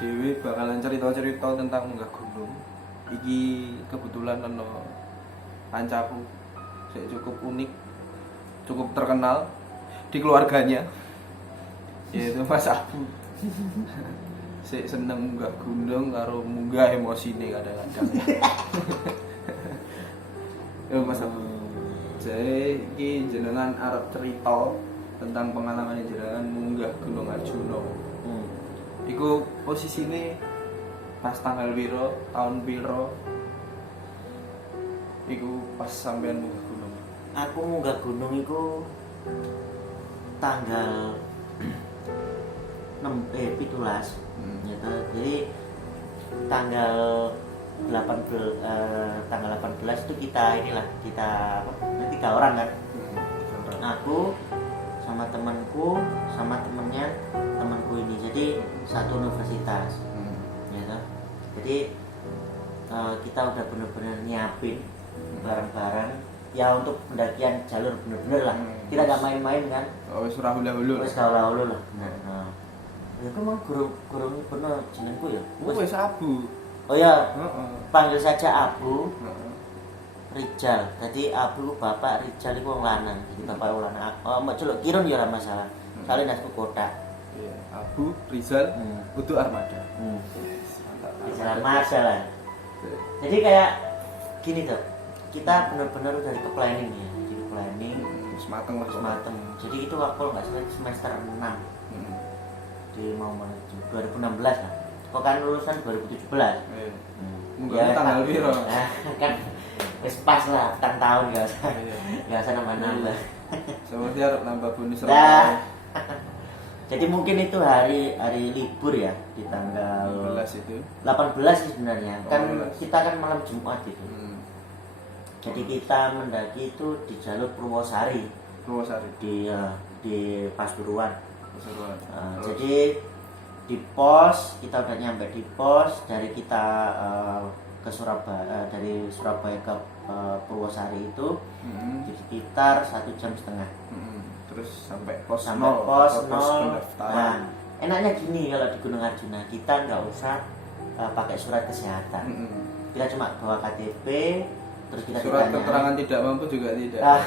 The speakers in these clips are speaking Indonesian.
dhewe bakalan cerita-cerita tentang munggah gunung. Iki kebetulan ono kancaku sik cukup unik, cukup terkenal di keluarganya, yaitu Mas Abu. Sik seneng munggah gunung karo munggah emosine kadang-kadang. Yo Mas Abu. Jadi iki jenengan arep cerita tentang pengalaman jenengan munggah Gunung Arjuna. Iku posisine pas tanggal piro, tahun piro? Iku pas sampean munggah gunung. Aku munggah gunung iku tanggal 17. Gitu. Jadi tanggal 18 itu kita apa? Nanti 3 orang kan. Aku sama temanku sama temanku ini. Jadi satu universitas. Gitu. Jadi kita udah bener-bener nyiapin barang-barang ya untuk pendakian jalur bener-bener lah. Kita gak main-main kan. Oh wis ora hula-hula. Wis hula-hula lah. Nah. Ya kan mau gurung bener jenengku ya. Wis Abu. Oh ya, Heeh. panggil saja Abu Heeh. Rijal. Jadi Abu Bapak Rijal itu wong lanang. Jadi bapak wong lanang. Oh, mau celuk kirun ya ora masalah. Soalnya nasku kotak. Iya, Abu Rizal Kudu Armada. Yes, mantap. Rijal Armada lah. Jadi kayak gini tuh. Kita benar-benar udah di planning ya. Jadi planning Wis mateng lah. terus mateng. Jadi itu kalau nggak salah semester 6 di mau menuju 2016 lah. Kok kan lulusan 2017. Iya. Munggah tanggal piro? Kan wis pas lah, tahun ya usah. Iya. Ya usah nambah-nambah. Seperti harus nambah bonus Nah, jadi mungkin itu hari libur ya di tanggal 18 itu. 18 sih sebenarnya. Kan 18. kita kan malam Jumat itu. Jadi kita mendaki itu di jalur Purwosari Purwosari. di Pasuruan. Pasuruan. Jadi di pos kita udah nyampe di pos dari kita ke Surabaya dari Surabaya ke Purwosari itu di sekitar 1,5 jam. Terus sampai pos Sampai 0, pos atau 0. pendaftaran. Nah, enaknya gini kalau di Gunung Arjuna kita nggak usah pakai surat kesehatan. Kita cuma bawa KTP, terus kita Surat ditanya, keterangan tidak mampu juga tidak.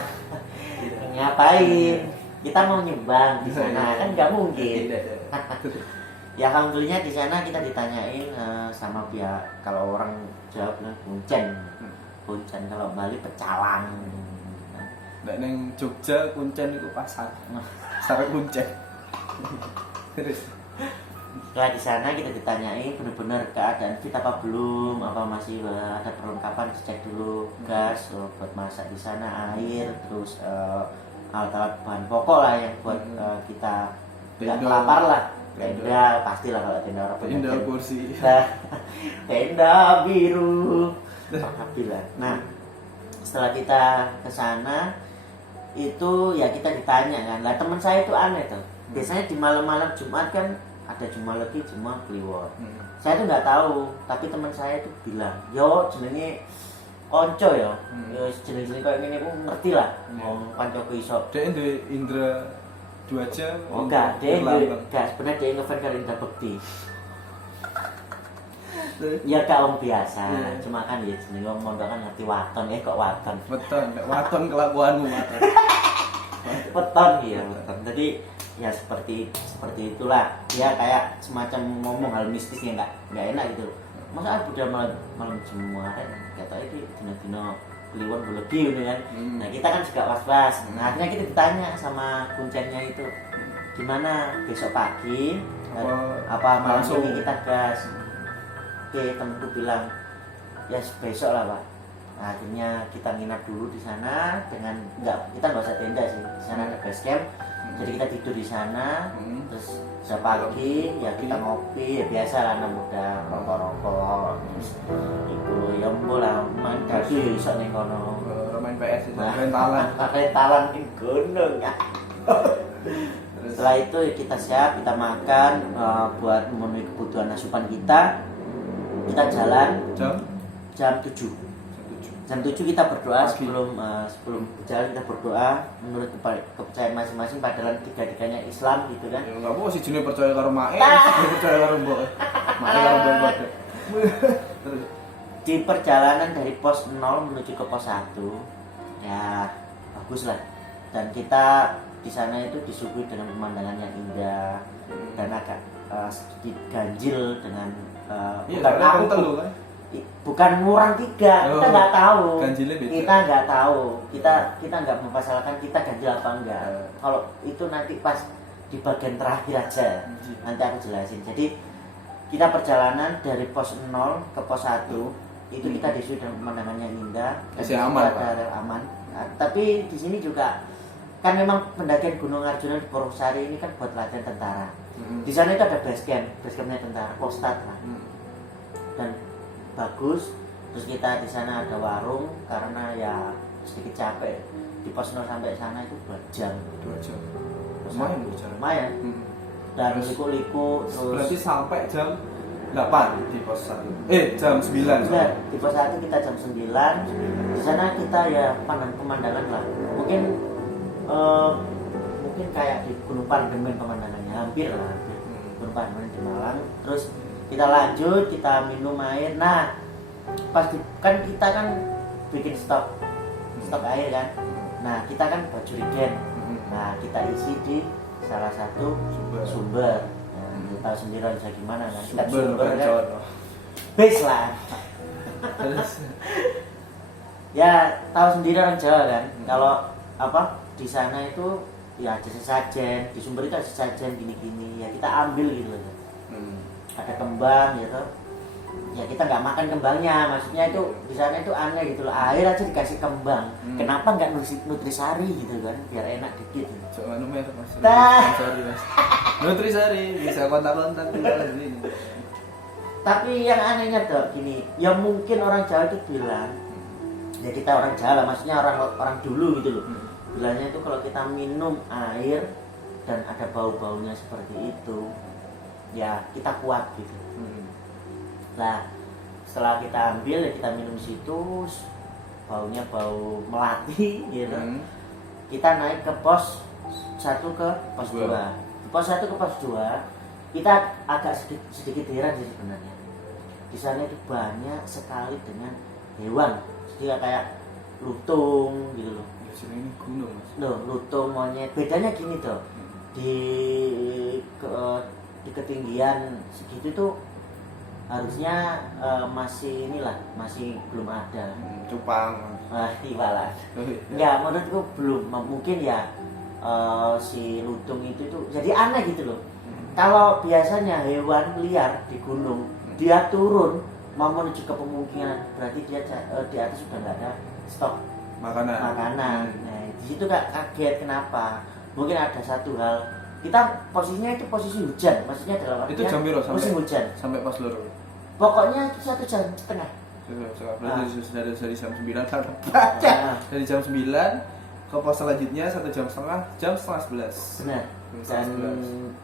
ngapain? Kita mau nyumbang di sana kan nggak mungkin. Tidak. Ya alhamdulillah di sana kita ditanyain sama pihak, kalau orang Jawa bilang kuncen, kalau Bali pecalang. Nek ning Jogja Kuncen iku pasar. Pasar Kuncen. Terus Setelah di sana kita ditanyain benar-benar keadaan fit apa belum, apa masih ada perlengkapan, dicek dulu gas buat masak di sana, air, terus alat-alat bahan pokok lah yang buat kita tidak kelapar lah. Tenda pastilah kalau tenda orang tenda pendakian. kursi. Tenda biru. Alhamdulillah. Nah, setelah kita ke sana itu ya kita ditanya kan. Lah teman saya itu aneh tuh. Biasanya di malam-malam Jumat kan ada Jumat lagi, Jumat Kliwon. Saya tuh nggak tahu, tapi teman saya itu bilang, "Yo, jenenge konco ya." Yo jeneng-jeneng kayak gini aku ngerti lah. Wong kancoku iso. Dek duwe indra 2 jam. Oh enggak, sebenarnya dia ngefans karo Indra Bekti. Ya kaum biasa, cuma kan ya jenenge wong mondok kan ngerti waton, kok waton. Weton, nek waton kelakuanmu waton. Weton ya, weton. Jadi ya seperti itulah. Ya kayak semacam ngomong hal mistis yang enggak enak gitu. Masa udah malam semua kan kata ini dina-dina Kliwon berlebih gitu kan. Nah kita kan juga was-was. Nah akhirnya kita ditanya sama kuncennya itu, gimana besok pagi apa malam ini kita gas. Oke, temanku bilang ya besok lah Pak. Nah, akhirnya kita nginap dulu di sana dengan kita nggak usah tenda sih, di sana ada base camp. Jadi kita tidur di sana, terus pagi ya kita ngopi, ya biasa lah anak muda rokok-rokok, terus itu ya lah main dadi iso ning kono. Main PS itu, rentalan di gunung ya. Setelah itu kita siap, kita makan buat memenuhi kebutuhan asupan kita. Kita jalan jam 7. Jam 7 kita berdoa Pagi. sebelum berjalan kita berdoa menurut kepercayaan masing-masing padahal tiga-tiganya Islam gitu kan. Ya enggak apa sih jenenge percaya karo mae, siji percaya karo mbok. Mae karo mbok padha. Terus Di perjalanan dari pos 0 menuju ke pos 1 ya bagus lah, dan kita di sana itu disuguhi dengan pemandangan yang indah dan agak sedikit ganjil dengan iya, bukan soalnya kan aku telu kan. bukan murang tiga, kita Oh, nggak tahu, ganjilnya beda. kita nggak tahu, kita nggak mempermasalahkan kita ganjil apa enggak. Oh. Kalau itu nanti pas di bagian terakhir aja, nanti aku jelasin. Jadi kita perjalanan dari pos 0 ke pos 1 itu kita disuguhi dengan pemandangan yang indah, dan Masih di situ aman, ada Pak. rel aman. Nah, tapi di sini juga kan memang pendakian Gunung Arjuna di Purwosari ini kan buat latihan tentara. Di sana itu ada base campnya tentara, Postat lah. Dan bagus. Terus kita di sana ada warung karena ya sedikit capek. Di pos 0 sampai sana itu 2 jam. 2 jam. Pos Lumayan satu. berjalan. Lumayan. Dan Terus- liku-liku Berarti terus sampai jam 8 di pos 1. Jam 9. Nah, di pos 1 kita jam 9. Di sana kita ya pemandangan lah. Mungkin kayak di Gunung Pandemen pemandangannya, hampir lah. Gunung Pandemen di Malang. Terus kita lanjut, kita minum air. Nah, kan kita kan bikin stok air kan. Nah, kita kan bawa jerigen. Nah, kita isi di salah satu sumber. Nah, tahu sendiri aja gimana kan. Kita sumber kan. Base lah. Terus Ya tahu sendiri orang Jawa kan. Kalau di sana itu ya ada sesajen, di sumber itu ada sesajen gini-gini. Ya kita ambil gitu loh. Ada kembang gitu. Ya kita nggak makan kembangnya, maksudnya itu di sana itu aneh gitu loh. Air aja dikasih kembang. Kenapa nggak nutrisari gitu kan? Biar enak dikit. Gitu. Coba nomor Mas. Nah. Sorry Mas. Nutrisari bisa kontak-kontak tinggal di sini. Tapi yang anehnya tuh gini, ya mungkin orang Jawa itu bilang, ya kita orang Jawa, maksudnya orang dulu gitu loh. Bilangnya itu kalau kita minum air dan ada bau-baunya seperti itu, ya kita kuat gitu. Nah, setelah kita ambil ya kita minum situ, baunya bau melati gitu. Kita naik ke pos 1 ke pos 2. Di pos 1 ke pos 2 kita agak sedikit heran sih sebenarnya. Di sana itu banyak sekali dengan hewan, jadi kayak lutung gitu loh. Ya sini ini gunung Mas. Loh, lutung, monyet. Bedanya gini tuh. Di ketinggian segitu tuh harusnya masih belum ada. Cupang. Iwalan. Enggak, menurutku belum. Mungkin ya si lutung itu tuh jadi aneh gitu loh. Kalau biasanya hewan liar di gunung dia turun mau menuju ke pemukiman, berarti dia di atas sudah nggak ada stok makanan. Nah, di situ kaget kenapa? Mungkin ada satu hal. Kita posisinya itu posisi hujan, maksudnya dalam Itu artian jam berapa musim hujan. sampai pas loro. Pokoknya 1 jam setengah. Berarti sudah dari jam 9 kan. Nah, Dari jam 9 ke pos selanjutnya 1 jam setengah, jam setengah 11. benar. Dan Dan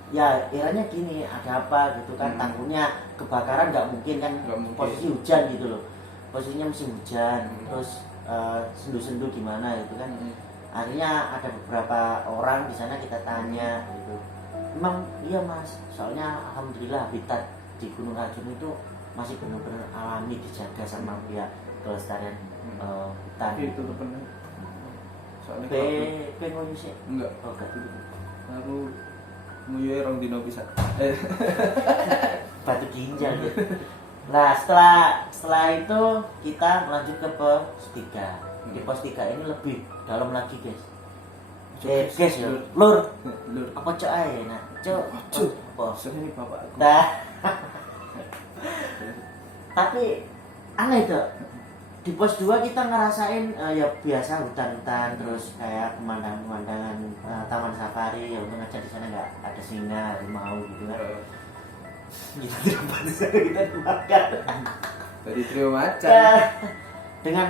ya iranya gini, ada apa gitu kan, takutnya kebakaran nggak mungkin kan, Nggak mungkin. posisi hujan gitu loh, posisinya musim hujan, terus sendu-sendu gimana gitu kan. Akhirnya ada beberapa orang di sana kita tanya gitu, emang iya Mas, soalnya alhamdulillah habitat di Gunung Arjuna itu masih benar-benar alami, dijaga sama pihak kelestarian hutan. itu tuh pernah. Soalnya Pengen sih enggak, oh enggak dulu aku nguyuhe rong dino bisa. batu ginjal gitu. Nah setelah itu kita lanjut ke pos 3. Di pos 3 ini lebih dalam lagi guys. Guys ya, lur apa cok aja nah cok pos. Ini bapakku. Nah tapi aneh tuh, di pos 2 kita ngerasain ya biasa hutan-hutan, terus kayak pemandangan-pemandangan taman safari. Ya untung aja di sana nggak ada singa, harimau gitu kan. Kita makan Dari trio macan. dengan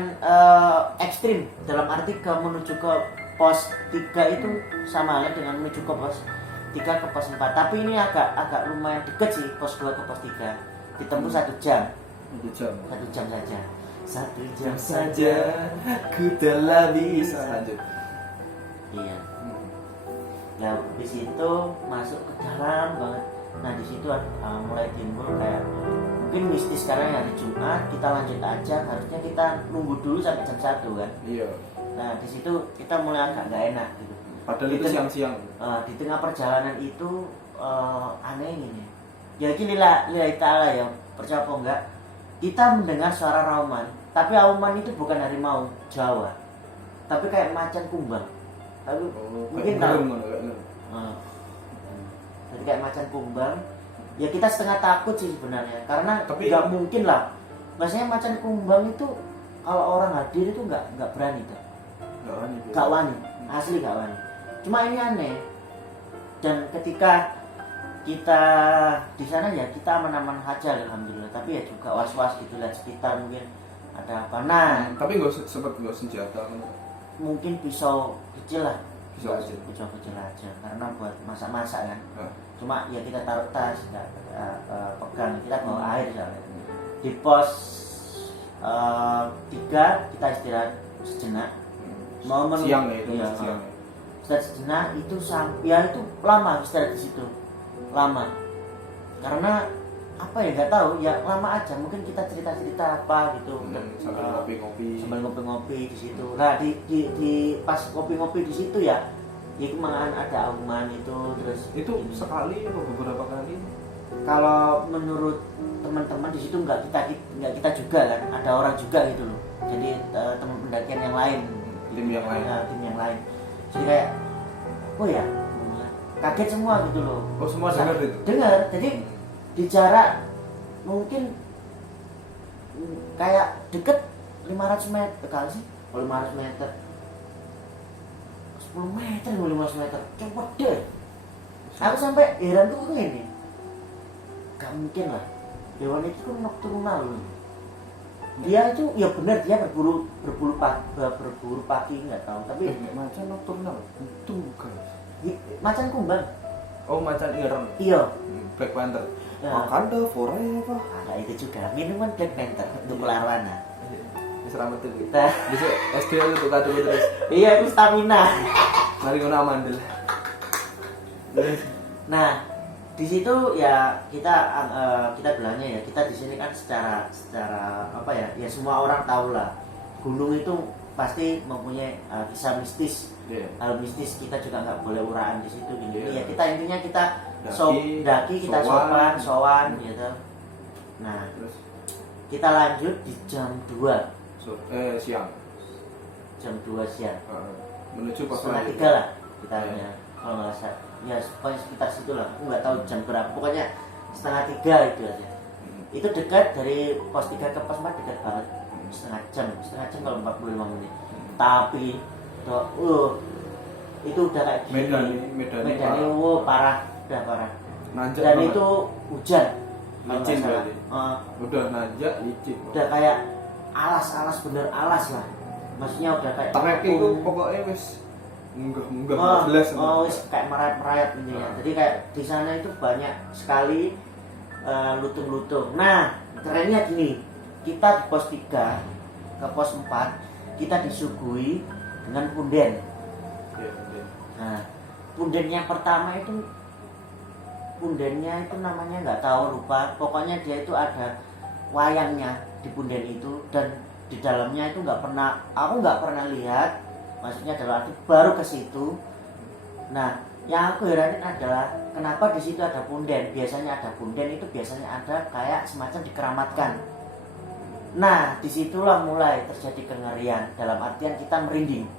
ekstrim, dalam arti menuju ke pos 3 itu sama halnya dengan menuju ke pos 3 ke pos 4. Tapi ini agak lumayan deket sih, pos 2 ke pos 3 ditempuh 1 jam. 1 jam. 1 jam saja. 1 jam saja ku telah bisa. Lanjut. Iya. Ya habis itu masuk ke dalam banget. Nah di situ mulai timbul kayak mungkin mistis karena hari Jumat kita lanjut aja, harusnya kita nunggu dulu sampai jam 1 kan. Iya. Nah di situ kita mulai agak nggak enak gitu. Padahal itu siang-siang. Di tengah perjalanan itu aneh ini. Ya ini lillahi ta'ala ya, percaya apa enggak, kita mendengar suara rauman, tapi rauman itu bukan harimau Jawa, tapi kayak macan kumbang. Tapi mungkin tahu. Jadi kayak macan kumbang. Ya kita setengah takut sih sebenarnya, karena nggak mungkin lah. Maksudnya macan kumbang itu kalau orang hadir itu nggak berani tuh. Nggak wani, asli nggak wani. Cuma ini aneh. Dan ketika kita di sana ya kita aman-aman aja alhamdulillah. Tapi ya juga was-was gitu lihat sekitar mungkin ada apa. Nah, tapi nggak sempat nggak senjata. Mungkin pisau kecil lah. Pisau kecil aja karena buat masak-masak kan. Cuma ya kita taruh tas, nggak pegang, kita bawa air soalnya. Di pos 3 kita istirahat sejenak. Siang ya itu iya, siang. Istirahat sejenak itu ya itu lama istirahat di situ, lama. Karena apa ya nggak tahu ya lama aja. Mungkin kita cerita apa gitu. Sambil ngopi-ngopi di situ. Nah di pas ngopi-ngopi di situ ya. Itu malahan ada auman itu terus itu ini. Sekali atau beberapa kali? Kalau menurut teman-teman di situ nggak kita juga kan, ada orang juga gitu loh. Jadi teman pendakian yang lain, tim yang lain. Jadi kayak oh ya kaget semua gitu loh. Oh semua dengar itu? Dengar. Jadi di jarak mungkin kayak deket 500 meter kali sih, 500 meter. 10 meter, 15 meter, cepet deh. Aku sampai heran tuh ini, gak mungkin lah. Hewan itu kan nokturnal loh. Dia itu ya benar dia berburu pagi nggak tahu. Tapi macan nokturnal itu bukan. Macan kumbang. Oh macan ireng. Iya. Black Panther. Ya. Wakanda forever. Ada itu juga minuman Black Panther untuk berlawana. Selamat tuh kita besok SD untuk kado terus. Iya itu stamina. Mari ngono amandel. Nah di situ ya kita bilangnya ya kita di sini kan secara apa ya semua orang tahu lah gunung itu pasti mempunyai kisah mistis. Hal mistis kita juga nggak boleh uraan di situ gitu. Ya kita intinya kita daki kita sowan gitu. Nah terus kita lanjut di jam 2 siang. Jam 2 siang. Menuju pos 2:30 lah kita kalau nggak salah. Ya pokoknya sekitar situ lah. Aku nggak tahu jam berapa. Pokoknya 2:30 itu aja. Itu dekat dari pos 3 ke pos 4 dekat banget. Setengah jam kalau 45 menit. Tapi itu udah kayak gini. Medannya parah, udah parah. Nanjak dan banget. Itu hujan. Licin berarti. Udah nanjak licin. Udah kayak alas bener alas lah. Maksudnya udah kayak trek itu pokoknya wis enggak jelas. Wis kayak merayap ini ya. Jadi kayak di sana itu banyak sekali lutung-lutung. Nah, kerennya gini. Kita di pos 3 ke pos 4 kita disuguhi dengan punden. Nah, pundennya pertama itu pundennya itu namanya nggak tahu lupa. Pokoknya dia itu ada wayangnya di punden itu dan di dalamnya itu aku nggak pernah lihat. Maksudnya adalah aku baru ke situ. Nah, yang aku heranin adalah kenapa di situ ada punden. Biasanya ada punden itu biasanya ada kayak semacam dikeramatkan. Nah, disitulah mulai terjadi kengerian. Dalam artian kita merinding.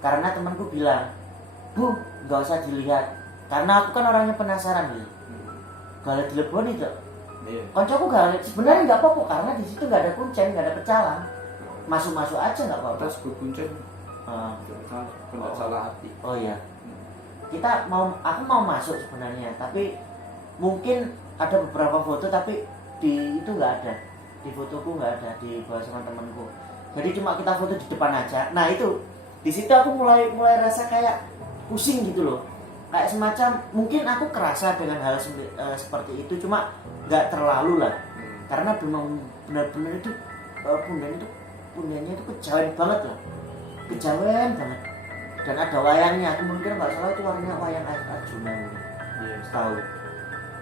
Karena temanku bilang, Bu, nggak usah dilihat. Karena aku kan orangnya penasaran gitu. Gak ada dileboni tuh. Koncoku gak sebenarnya nggak apa-apa karena di situ nggak ada kuncen, nggak ada pecalang. Masuk aja nggak apa-apa. Terus gue kuncen. Tidak salah hati. Oh iya. Aku mau masuk sebenarnya, tapi mungkin ada beberapa foto tapi di itu nggak ada. Di fotoku nggak ada di bawah sama temanku. Jadi cuma kita foto di depan aja. Nah itu di situ aku mulai rasa kayak pusing gitu loh. Kayak semacam mungkin aku kerasa dengan hal seperti itu, cuma nggak terlalu lah. Karena memang benar-benar itu pundanya itu kejawen banget loh, kejawen banget. Dan ada wayangnya, aku mungkin nggak salah itu warnanya wayang Arjuna gitu. Iya. Tahu.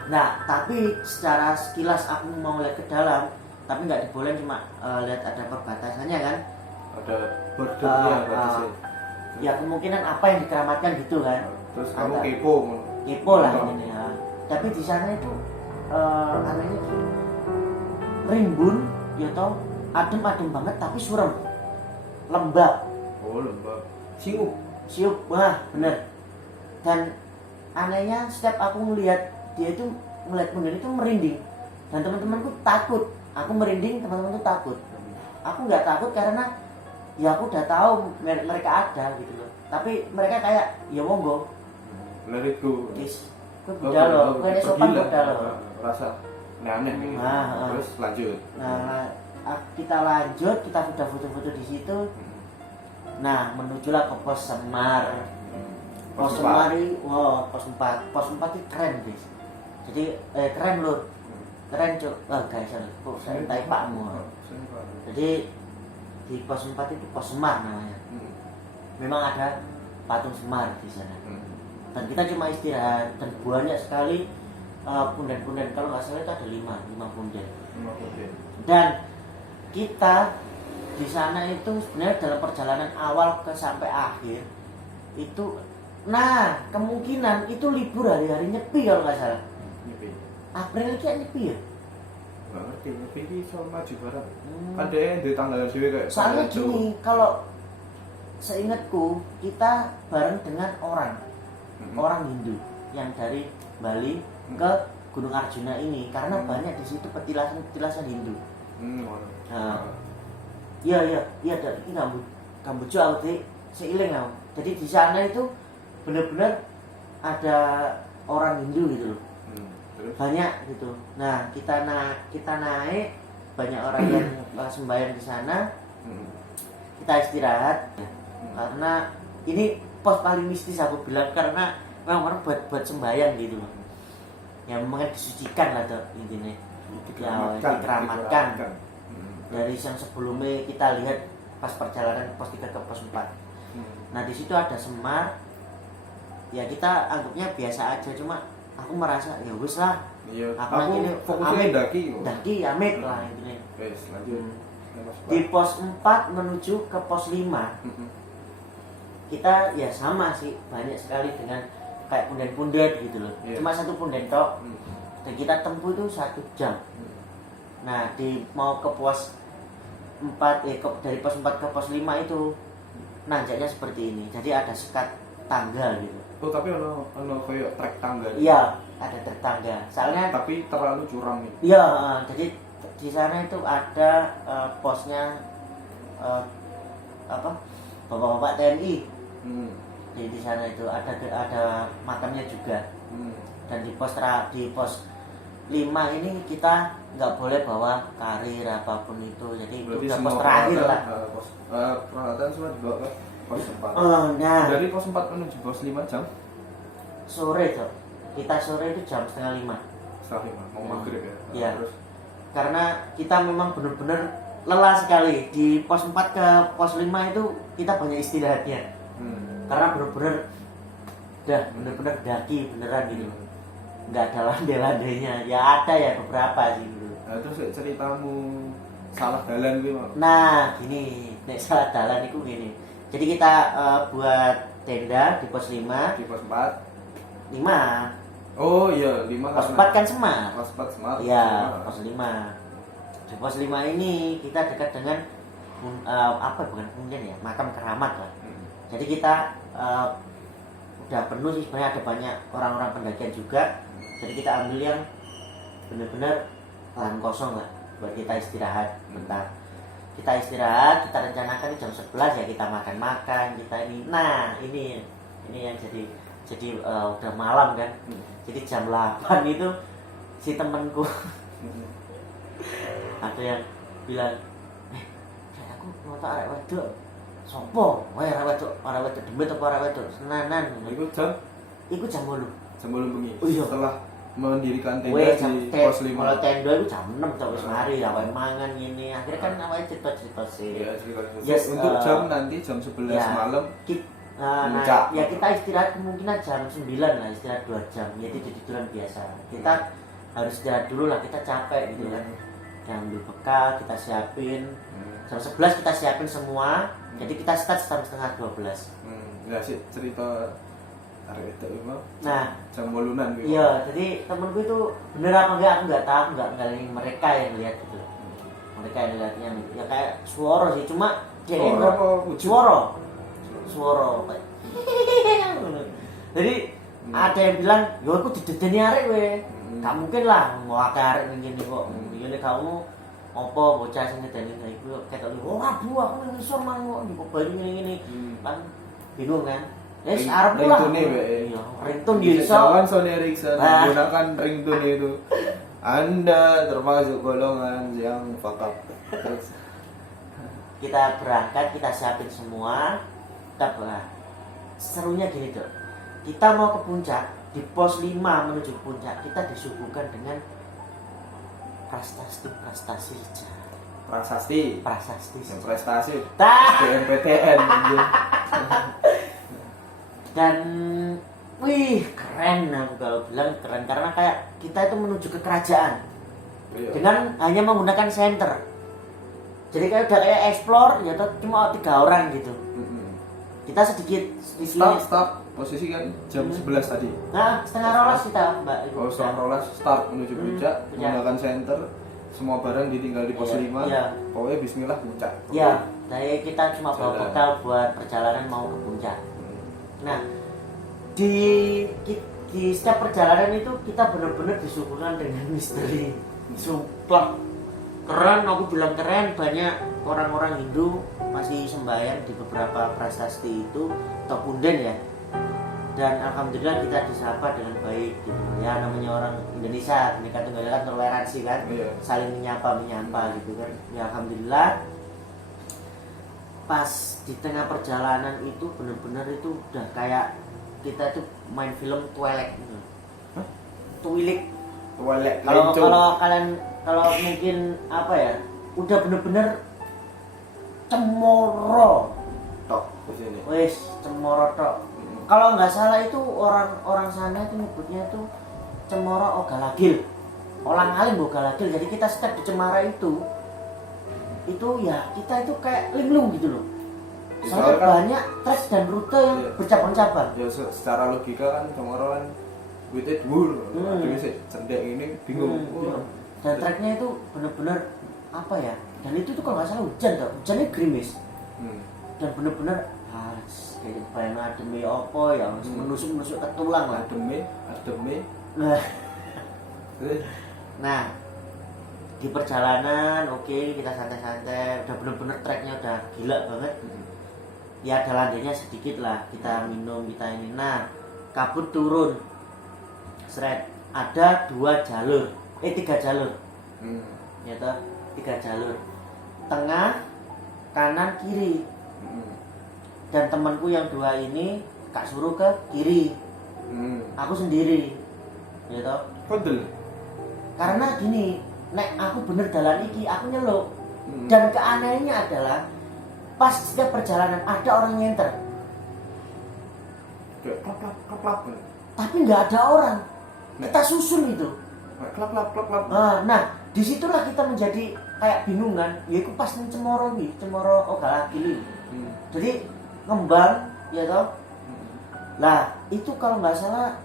Nah, tapi secara sekilas aku mau lihat ke dalam, tapi nggak dibolehin, cuma lihat ada perbatasannya kan. Ada bordernya batasnya. Ya kemungkinan apa yang dikeramatkan gitu kan. Terus kamu kepo. Kepo lah ini ya. Tapi di sana itu anehnya tuh rimbun, ya toh adem banget tapi surem, lembab. Oh lembab. Siup, wah bener. Dan anehnya setiap aku ngelihat dia itu ngelihat Punden itu merinding, dan teman-temanku takut. Aku merinding, teman-temanku takut. Aku nggak takut karena ya aku udah tahu mereka ada gitu loh. Tapi mereka kayak ya monggo. Let it go. Yes. Kau budal loh, kau ini sopan budal loh. Rasa aneh gitu. Terus lanjut. Nah, kita lanjut, kita udah foto-foto di situ. Nah, menujulah ke pos Semar. Pos Semar ini, wow, pos 4. Pos 4 itu keren guys. Jadi keren loh. Keren cok. Wah guys, kok saya pakmu. Jadi di pos 4 itu pos Semar namanya. Memang ada patung Semar di sana. Dan kita cuma istirahat, dan banyak sekali punden-punden. Kalau nggak salah itu ada 5 punden. Dan kita di sana itu sebenarnya dalam perjalanan awal ke sampai akhir itu, nah kemungkinan itu libur hari-hari nyepi kalau nggak salah. April ini kayak nyepi ya? Nggak ngerti, nyepi ini soal maju barang. Ada yang di tanggal dewe kayak. Soalnya gini, kalau seingatku kita bareng dengan orang Hindu yang dari Bali ke Gunung Arjuna ini, karena banyak di situ petilasan Hindu. Nah, iya ada ini Kamboja aku seiling aku. Jadi di sana itu benar-benar ada orang Hindu gitu loh. Banyak gitu. Nah, kita naik banyak orang yang sembahyang di sana. Kita istirahat karena ini pos paling mistis aku bilang, karena memang orang buat sembahyang gitu loh. Ya memang disucikan lah tuh intinya. Dikeramatkan. Dari yang sebelumnya kita lihat pas perjalanan pos 3 ke pos 4. Nah di situ ada Semar. Ya kita anggapnya biasa aja, cuma aku merasa ya wis lah. Iya. Aku fokusnya daki amit lah intinya. Wes lanjut. Di pos 4 menuju ke pos 5. Kita ya sama sih, banyak sekali dengan kayak punden-punden gitu loh. Cuma satu punden tok. Dan kita tempuh itu 1 jam. Nah, mau ke pos 4 dari pos 4 ke pos 5 itu nanjaknya seperti ini. Jadi ada sekat tangga gitu. Oh, tapi ono kayak trek tangga. Iya, ada trek tangga. Soalnya tapi terlalu curam nih. Iya, jadi di sana itu ada posnya Bapak-bapak TNI. Jadi di sana itu ada makamnya juga. Dan di pos 5 ini kita nggak boleh bawa karir apapun itu. Jadi berarti itu udah pos terakhir lah. Peralatan semua dibawa ke pos 4. Nah, dari pos 4 menuju pos 5 jam. Sore tuh. Kita sore itu jam setengah 5. Setengah 5 mau maghrib ya. Iya. Terus karena kita memang benar-benar lelah sekali. Di pos 4 ke pos 5 itu kita banyak istirahatnya. Karena bener-bener daki beneran gitu, nggak ada landai-landainya. Ya ada ya beberapa sih gitu. Nah terus ceritamu salah jalan gitu. Nah gini, nek salah jalan itu gini. Jadi kita buat tenda di pos 5. Di pos 4 5. Oh iya 5. Pos 4 kan Semar. Pos 4 Semar. Iya pos 5. Di pos 5 ini kita dekat dengan bukan kemudian ya, makam keramat lah. Jadi kita udah penuh sih sebenarnya, ada banyak orang-orang pendakian juga. Jadi kita ambil yang benar-benar lahan kosong lah buat kita istirahat bentar. Kita istirahat, kita rencanakan jam 11 ya kita makan-makan kita ini. Nah ini yang jadi udah malam kan. Jadi jam 8 itu si temenku ada yang bilang, aku mau tak arek wedok. Sopo? Wah, arek wedok demit apa arek wedok? Senanan. Iku jam 8. Jam 8 bengi. Oh iya. Setelah mendirikan tenda Wes di pos 5. kalau tenda itu jam 6 cok wis mari awake mangan ngene. Akhirnya kan awake cerita-cerita sih. Iya, Yes, untuk jam nanti jam 11 ya. malam Nah, puncak. ya kita istirahat kemungkinan jam 9 lah, istirahat 2 jam. Jadi tiduran biasa. Kita harus istirahat dulu lah, kita capek gitu kan. Kita ambil bekal, kita siapin. Jam 11 kita siapin semua. Jadi kita start jam setengah 12. Enggak sih cerita arek itu mah. Nah, Jam 8-an gitu. iya, jadi temenku itu bener apa enggak aku nggak tahu, enggak yang mereka yang lihat gitu. Mereka yang lihat yang ya kayak suara sih, cuma dia Suara apa wujud? suara. Jadi ada yang bilang, "Yo aku didedeni arek we." Gak mungkin lah mau akeh arek ning kene kok. Ngene kamu apa bocah sing ngedeni iku ketok ora bu aku ning isor mangko di Bali ngene-ngene. Kan bingung kan? Yes, arep lah. Ringtone wae. Iya, ringtone di iso. Jangan Sony Ericsson menggunakan ringtone itu. Anda termasuk golongan yang fuck up. Terus Kita berangkat, kita siapin semua. Kita serunya gini dok, kita mau ke puncak di pos 5 menuju puncak kita disuguhkan dengan prestasi prasasti, prasasti yang prestasi, Tah. SBMPTN anjir. Dan wih keren, aku kalau bilang keren karena kayak kita itu menuju ke kerajaan Iya. dengan hanya menggunakan senter. Jadi kayak udah kayak explore ya tuh cuma 3 orang gitu. Kita sedikit Start posisi kan jam 11 tadi. Nah, setengah rolas kita, Mbak. Oh, setengah rolas start menuju puncak, menggunakan center. Semua barang ditinggal di pos 5. Iya. Pokoknya bismillah puncak. Ya, jadi kita cuma bawa Jalan. bekal buat perjalanan mau ke puncak. Nah, di setiap perjalanan itu kita benar-benar disuguhkan dengan misteri. Sumpah keren, aku bilang keren. Banyak orang-orang Hindu masih sembahyang di beberapa prasasti itu atau punden ya. Dan alhamdulillah kita disapa dengan baik gitu. Ya namanya orang Indonesia, Bhinneka Tunggal Ika kan toleransi kan. Iya. Saling menyapa gitu kan. Ya alhamdulillah pas di tengah perjalanan itu benar-benar itu udah kayak kita itu main film Twilight gitu. Hah? Twilight. Lencong. Kalau kalian mungkin apa ya, udah bener-bener cemoro Tok di sini. wes cemoro tok. Kalau nggak salah itu orang sana itu nyebutnya itu cemoro ogalagil, olang alim ogalagil. Jadi kita step di Cemara itu ya kita itu kayak linglung gitu loh. Soalnya Kan- banyak trek dan rute yang Iya. bercabang-cabang. Ya secara logika kan Cemoro kan duitnya dhuwur. Aduh sih cendek ini bingung. Bingung. Dan treknya itu bener-bener apa ya? Dan itu tuh kalau nggak salah hujan tuh, hujannya gerimis. Dan bener-bener kayak bayang demi apa ya, menusuk-menusuk ke tulang lah. Ademe. Nah, nah di perjalanan oke, kita santai-santai, udah bener-bener treknya udah gila banget. Ya ada landainya sedikit lah, kita minum, kita ini. Nah, kabut turun. Seret, ada 3 jalur. Ya toh, 3 jalur. Tengah, kanan, kiri. Dan temanku yang 2 ini Kak suruh ke kiri. Aku sendiri. Ya toh. Kondel. Karena gini, nek aku bener dalan iki, aku nyeluk. Dan keanehannya adalah pas setiap perjalanan ada orang nyenter, Kayak klap. tapi nggak ada orang. Kita susun itu. Klap. Nah, disitulah kita menjadi kayak bingung kan. Ya itu pas ning Cemoro iki, Cemoro Ogalagil. Jadi ngembang, ya toh. Lah, itu kalau nggak salah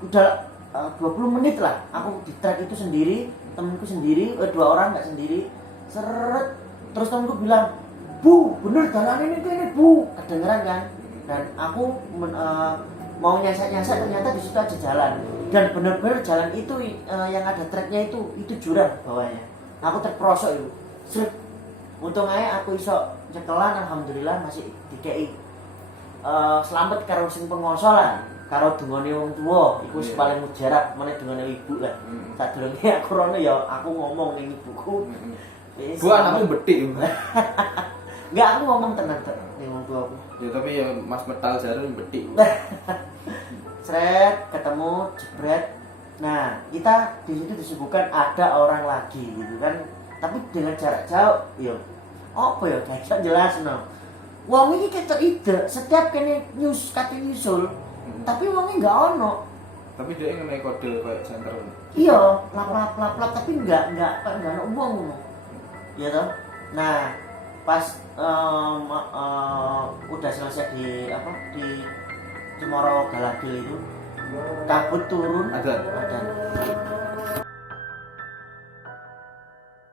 udah 20 menit lah. Aku di trek itu sendiri, temenku sendiri, 2 orang nggak sendiri. Seret, terus temenku bilang, "Bu, bener jalan ini Bu." Kedengeran kan? Dan aku mau nyasar ternyata di situ ada jalan. Dan bener-bener jalan itu yang ada treknya itu jurang bawahnya. Aku terperosok itu. Seret. Untung aja aku iso cekelan, alhamdulillah masih dikei selamat karo sing pengoso lah, karo dungane wong tuwa iku sing paling mujarab, meneh dungane ibu lah. Sadurunge aku rono ya aku ngomong ning ibuku. Bu anakmu betik. Enggak, aku ngomong tenan ning wong tuaku. Ya tapi ya Mas Metal Jarum betik. Sret ketemu jebret kita di situ disuguhkan ada orang lagi gitu kan, tapi dengan jarak jauh yo apa ya kayak jelas no wong ini kita ide setiap kene kate nyusul tapi wongnya nggak ono, Tapi dia ngenai kode kayak center. iya lap tapi nggak ono wong ngono ya toh. Nah pas udah selesai di Cemoro Galagil itu kabut turun Ada.